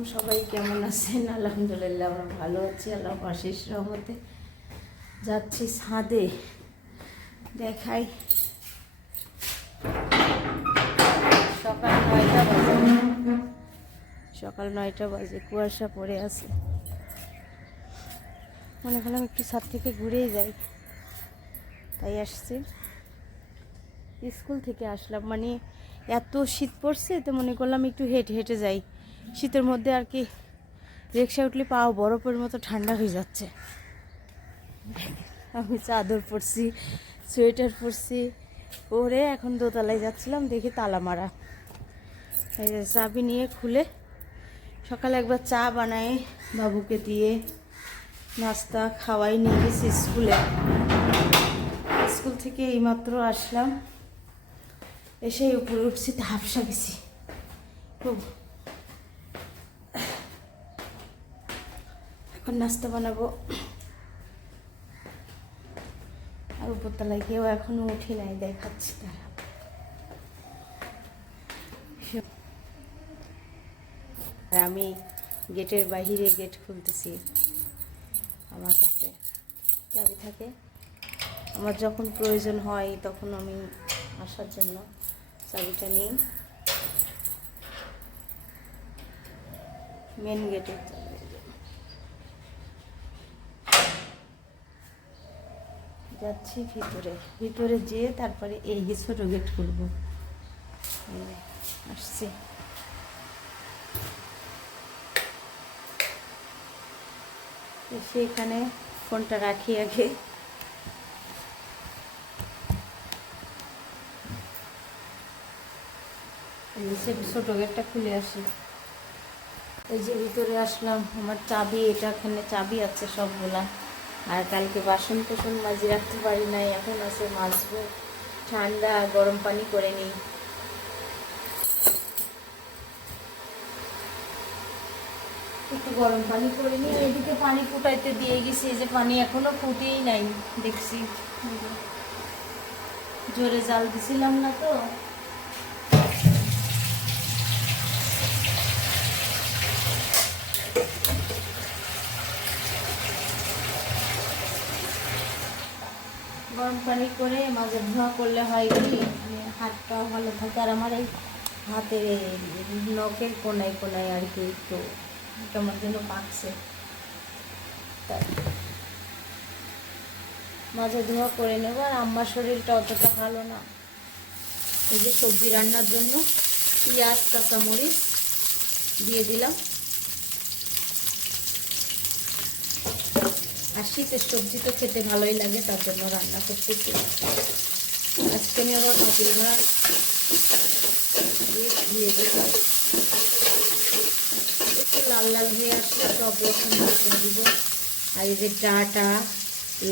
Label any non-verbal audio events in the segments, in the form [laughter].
আলাইকুম, সবাই কেমন আছেন? আলহামদুলিল্লাহ, আমরা ভালো আছি, আল্লাহ আশিস রহমতে। যাচ্ছি ছাদে, দেখাই। সকাল নয়টা বাজে। সকাল নয়টা বাজে, কুয়াশা পড়ে আছে। মনে করলাম একটু ছাদ থেকে ঘুরেই যাই। তাই আসছি। স্কুল থেকে আসলাম মানে এত শীত পড়ছে তো মনে করলাম একটু হেঁটে হেঁটে যাই। শীতের মধ্যে আর কি রিক্সা উঠলে পাও বরফের মতো ঠান্ডা হয়ে যাচ্ছে। আমি চাদর পরছি, সোয়েটার পরছি, পরে এখন দোতলায় যাচ্ছিলাম, দেখি তালা মারা। চাবি নিয়ে খুলে সকালে একবার চা বানাই, বাবুকে দিয়ে নাস্তা খাওয়াই নিয়ে গেছি স্কুলে। স্কুল থেকে এইমাত্র আসলাম এসে উপরে উঠছি হাফসা গেছি। খুব এখন নাস্তা বানাবো। আর উপরতলায় কেউ এখনও উঠে নাই, দেখাচ্ছি তারা। আর আমি গেটের বাহিরে গেট খুলতেছি। আমার কাছে চাবি থাকে। আমার যখন প্রয়োজন হয় তখন আমি আসার জন্য চাবিটা নিই। মেন গেটের চাবি যাচ্ছি ভিতরে। ভিতরে যেয়ে তারপরে এই ছোটো গেট যে, আসছি। এসে এখানে ফোনটা রাখি আগে। ছোটো গেটটা খুলে আসি। এই যে ভিতরে আসলাম আমার চাবি এটা এখানে চাবি আছে সবগুলা। আর কালকে বাসন কোসন মাঝে রাখতে পারি নাই এখন আছে মাজবো। ঠান্ডা গরম পানি করে নিই। একটু গরম পানি করে নিই। এদিকে পানি ফুটাইতে দিয়ে গেছি এই যে পানি এখনও ফুটেই নাই দেখছি। জোরে জাল দিছিলাম না তো। গরম পানি করে মাঝে ধোয়া করলে হয় কি মানে হাত পা ভালো থাকে। আর আমার এই হাতের নখের কোনায় কোনায় আর কি একটু কেমন যেন পাকছে। মাঝে ধোয়া করে নেব, আর আম্মার শরীরটা অতটা ভালো না। এই যে সবজি রান্নার জন্য পেঁয়াজ, কাঁচামরিচ দিয়ে দিলাম। আর শীতের সবজি তো খেতে ভালোই লাগে, তার জন্য রান্না করতেছি। আজকে আমি আবার পাতিল ভাত দিয়ে দেব। একটু লাল লাল হয়ে আসলে সব রকম মশলা দিব। আর এই যে ডাটা,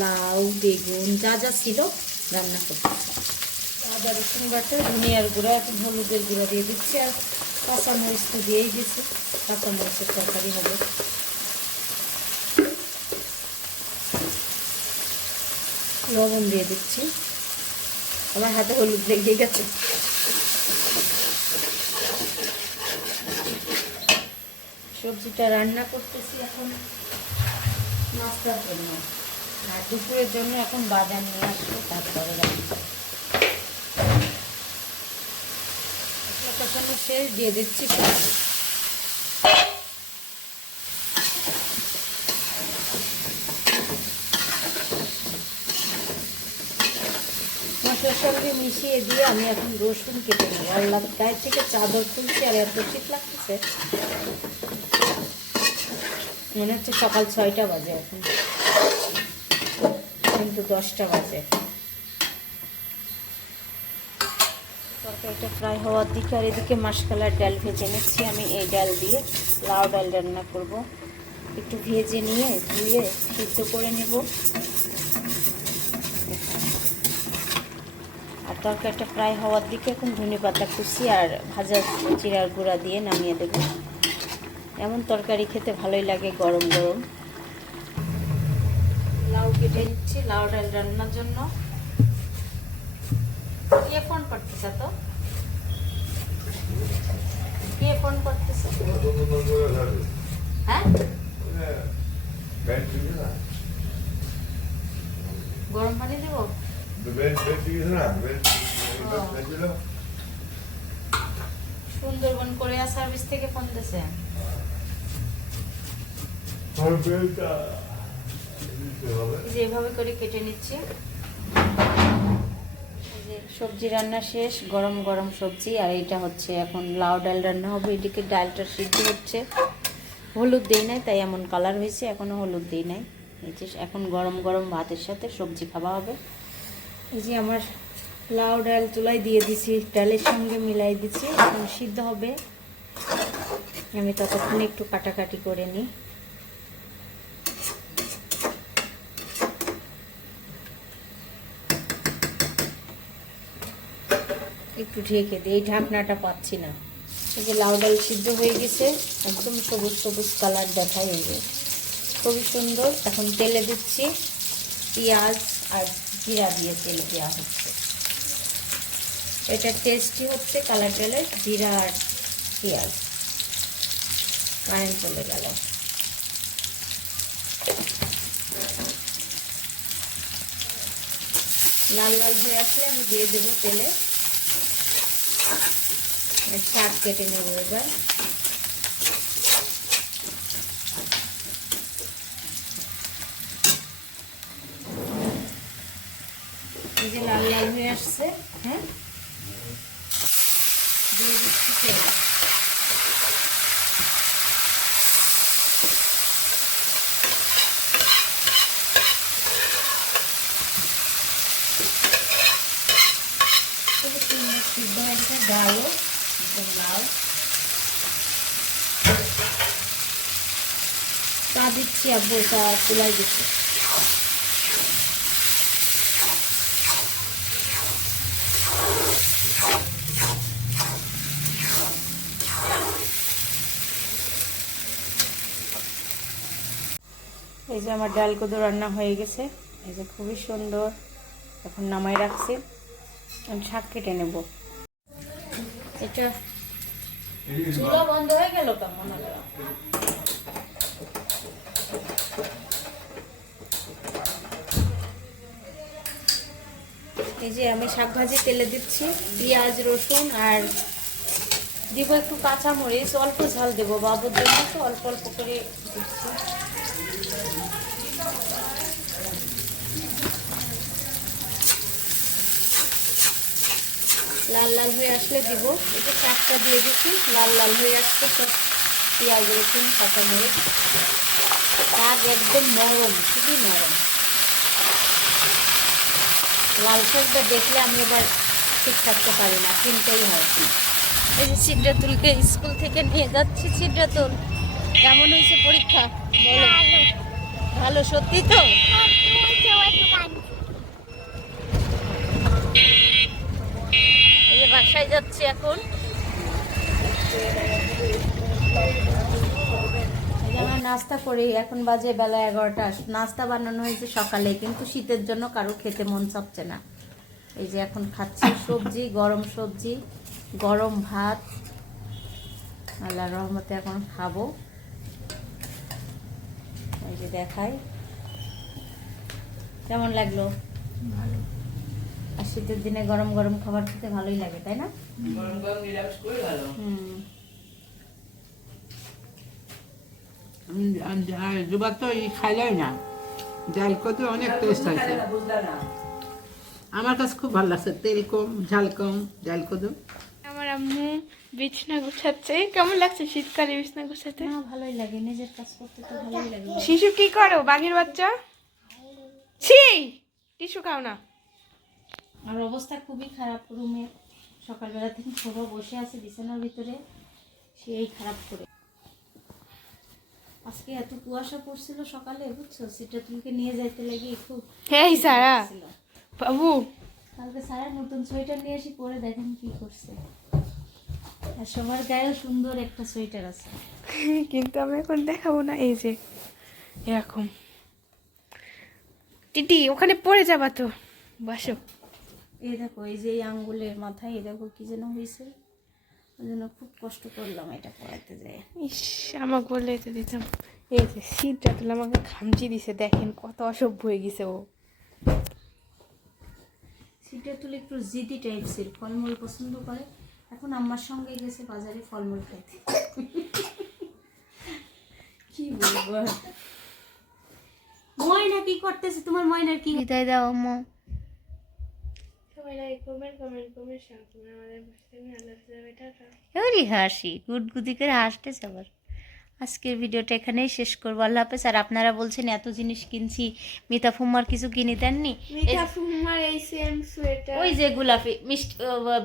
লাউ, বেগুন, যা যা ছিল রান্না করতেছি আদা, রসুন বাটা, ধনিয়ার গুঁড়া, এখন হলুদের গুঁড়া দিয়ে দিচ্ছি। আর কাঁচামরিচ তো দিয়েই দিচ্ছি কাঁচামরিচের তরকারি হবে। লবণ দিয়ে দিচ্ছি। আমার হাতে হলুদ লেগে গেছে। সবজিটা রান্না করতেছি এখন। নাস্তার জন্য। আর দুপুরের জন্য এখন বাজার নিয়ে আসব, তারপরে শেষ দিয়ে দিচ্ছি। সবজি মশলার সঙ্গে মিশিয়ে দিয়ে আমি এখন রসুন কেটে নেব। আল্লাহ গায়ের থেকে চাদর তুলছি আর এত শীত লাগতেছে। মনে হচ্ছে সকাল ছয়টা বাজে এখন। কিন্তু দশটা বাজে। তরকারিটা ফ্রাই হওয়ার দিকে আর এদিকে মাসকালার ডাল ভেজে নিচ্ছি। আমি এই ডাল দিয়ে লাউ ডাল রান্না করব। একটু ভেজে নিয়ে ধুয়ে সিদ্ধ করে নেব। তরকারিটা ফ্রাই হওয়ার দিকে এখন ধনে পাতা কুচি আর ভাজা জিরার গুঁড়া দিয়ে নামিয়ে দেব। এমন তরকারি খেতে ভালোই লাগে গরম গরম। লাউ কেটে নিচ্ছি, লাউ ডাল রান্নার জন্য। কে ফোন করতেছে তো? কে ফোন করতেছে? হ্যাঁ. গরম পানি দেবো. Ben থেকে ফোন দিয়েছে Sonra ben de এই যে এভাবে করে কেটে নিচ্ছি। সবজি রান্না শেষ গরম গরম সবজি আর এইটা হচ্ছে এখন লাউ ডাল রান্না হবে। এদিকে ডালটা সিদ্ধ হচ্ছে। হলুদ দিই নাই তাই এমন কালার হয়েছে এখনও হলুদ দিই নাই। এই যে এখন গরম গরম ভাতের সাথে সবজি খাওয়া হবে। এই যে আমার লাউ ডাল চুলাই দিয়ে দিছি ডালের সঙ্গে মিলাই দিচ্ছি এখন সিদ্ধ হবে। আমি ততক্ষণ একটু কাটাকাটি করে নিই। একটু ঢেকে দিই, এই ঢাকনাটা পাচ্ছি না। এই লাউ ডাল সিদ্ধ হয়ে গেছে, একদম সবুজ সবুজ কালার দেখা হয়ে খুবই সুন্দর। এখন তেলে দিচ্ছি পেঁয়াজ আর জিরা দিয়ে তেলে দেওয়া হচ্ছে। এটা টেস্টি হচ্ছে কালার ডালের জিরা আর পেঁয়াজ। কারেন্ট চলে গেল। লাল লাল হয়ে আসলে আমি দিয়ে দেবো তেলে। শাক কেটে নেব এবার। এই যে লাল লাল হয়ে আসছে হ্যাঁ দিয়ে দিচ্ছি তেল খুবই সুন্দর সিদ্ধ হয়েছে ডালও একদম লাল তুলাই দিচ্ছি। এই যে আমার ডাল কদু রান্না হয়ে গেছে। এই যে খুবই সুন্দর। এখন নামাই রাখছি। আমি শাক কেটে নেব। এটা বন্ধ হয়ে গেল কেমন হলো এই যে আমি শাক ভাজি, তেলে দিচ্ছি, পেঁয়াজ, রসুন আর দিব একটু কাঁচামরিচ, অল্প ঝাল দেবো বাবুর জন্য তো, অল্প অল্প করে দিচ্ছি। লাল লাল হয়ে আসলে দিব। এটা শাকটা দিয়ে দিচ্ছি, লাল লাল হয়ে আসছে সব পেঁয়াজ, রসুন, কাঁচামরিচ। শাক একদম নরম, খুবই নরম। লাল শাকটা দেখলে আমি এবার ঠিক থাকতে পারি না, কিনতেই হয়। এই যে সিদ্ধাতুলকে স্কুল থেকে নিয়ে যাচ্ছি সিদ্ধাতুল কেমন হয়েছে পরীক্ষা? বলো। ভালো সত্যি তো? এই যে বাসায় যাচ্ছি এখন। আমরা নাস্তা করি এখন বাজে বেলা এগারোটা। নাস্তা বানানো হয়েছে সকালে কিন্তু শীতের জন্য কারও খেতে মন চাচ্ছে না। এই যে এখন খাচ্ছি সবজি গরম সবজি গরম ভাত। আল্লাহ রহমতে এখন খাব। এই যে দেখাই। কেমন লাগল? আর শীতের দিনে গরম গরম খাবার খেতে ভালোই লাগে তাই না? হুম। দুবার তো ই খাইলাই না। ডাল কত অনেক টেস্ট আছে। আমার কাছে খুব ভালো লাগছে তেল কম ঝাল কম ডাল কদু। আমার আম্মু বিছনা গুছাচ্ছে। কেমন লাগছে শীতকালে বিছনা গুছাতে? না ভালোই লাগে নিজের কাজ করতে তো ভালোই লাগে। শিশু কি করো? বাঘের বাচ্চা? ছি! টিস্যু খাও না। আর অবস্থা খুবই খারাপ রুমে। সকালবেলা থেকে ছোট বসে আছে বিছানার ভিতরে সেই খারাপ করে। আজকে এত কুয়াশা পড়ছিল সকালে বুঝছ? সেটা তুলকে নিয়ে যাইতে লেগে খুব এই সারা। বাবু। কালকে সারা নতুন সোয়েটার নিয়ে এসে পরে দেখেন কি করছে। আর সবার গায়েও সুন্দর একটা সোয়েটার আছে। [laughs] কিন্তু আমি এখন দেখাবো না এই যে এরকম। টিটি ওখানে পড়ে যাবা তো। বাসো। এই দেখো এই যে এই আঙ্গুলের মাথায় এই দেখো কি যেন হয়েছে ওই জন্য খুব কষ্ট করলাম এটা পড়াইতে যায় ইস আমাকে বললে তো দিতাম। এই যে শীতটা তুলে আমাকে খামচি দিছে দেখেন কত অসভ্য হয়ে গেছে ও। সিটে তুলে একটু জিদি টাইপসের ফলমূল পছন্দ করে। এখন আম্মার সঙ্গে গেছে বাজারে ফলমূল খাইতে। কি বলব ময়না কি করতেছে? তোমার ময়নার কি বিদায় দাও আম্মা। এবারই হাসি গুদগুদি করে আবার আজকের ভিডিওটা এখানেই শেষ করব আল্লাহ হাফেজ আর আপনারা বলছেন এত জিনিস কিনছি মিতা ফুম্মার কিছু কিনে দেননি মিঠা এই সেম সোয়েটার ওই যে গোলাপি মিষ্টি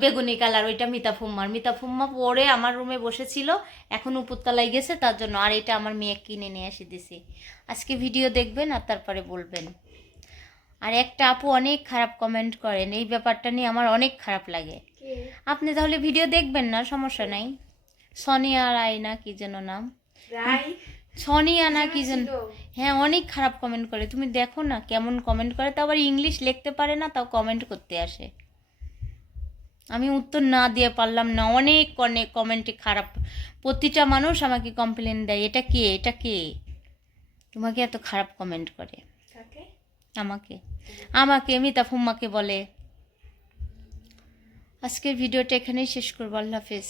বেগুনি কালার ওইটা মিতা ফুম্মার মিতা ফুম্মা পরে আমার রুমে বসেছিল এখন উপরতলায় গেছে তার জন্য আর এটা আমার মেয়ে কিনে নিয়ে এসে দিছি। আজকে ভিডিও দেখবেন আর তারপরে বলবেন। আর একটা আপু অনেক খারাপ কমেন্ট করেন এই ব্যাপারটা নিয়ে আমার অনেক খারাপ লাগে। আপনি তাহলে ভিডিও দেখবেন না সমস্যা নাই। সনিয়া রায় না কি যেন নাম? সনিয়া না কি যেন হ্যাঁ অনেক খারাপ কমেন্ট করে। তুমি দেখো না কেমন কমেন্ট করে তাও আবার ইংলিশ লিখতে পারে না তাও কমেন্ট করতে আসে। আমি উত্তর না দিয়ে পারলাম না অনেক অনেক কমেন্টে খারাপ। প্রতিটা মানুষ আমাকে কমপ্লেন দেয় এটা কে? এটা কে? তোমাকে এত খারাপ কমেন্ট করে। আমাকে। আমাকে মিতা ফুম্মাকে বলে। আজকের ভিডিওটা এখানেই শেষ করব। আল্লাহ হাফেজ।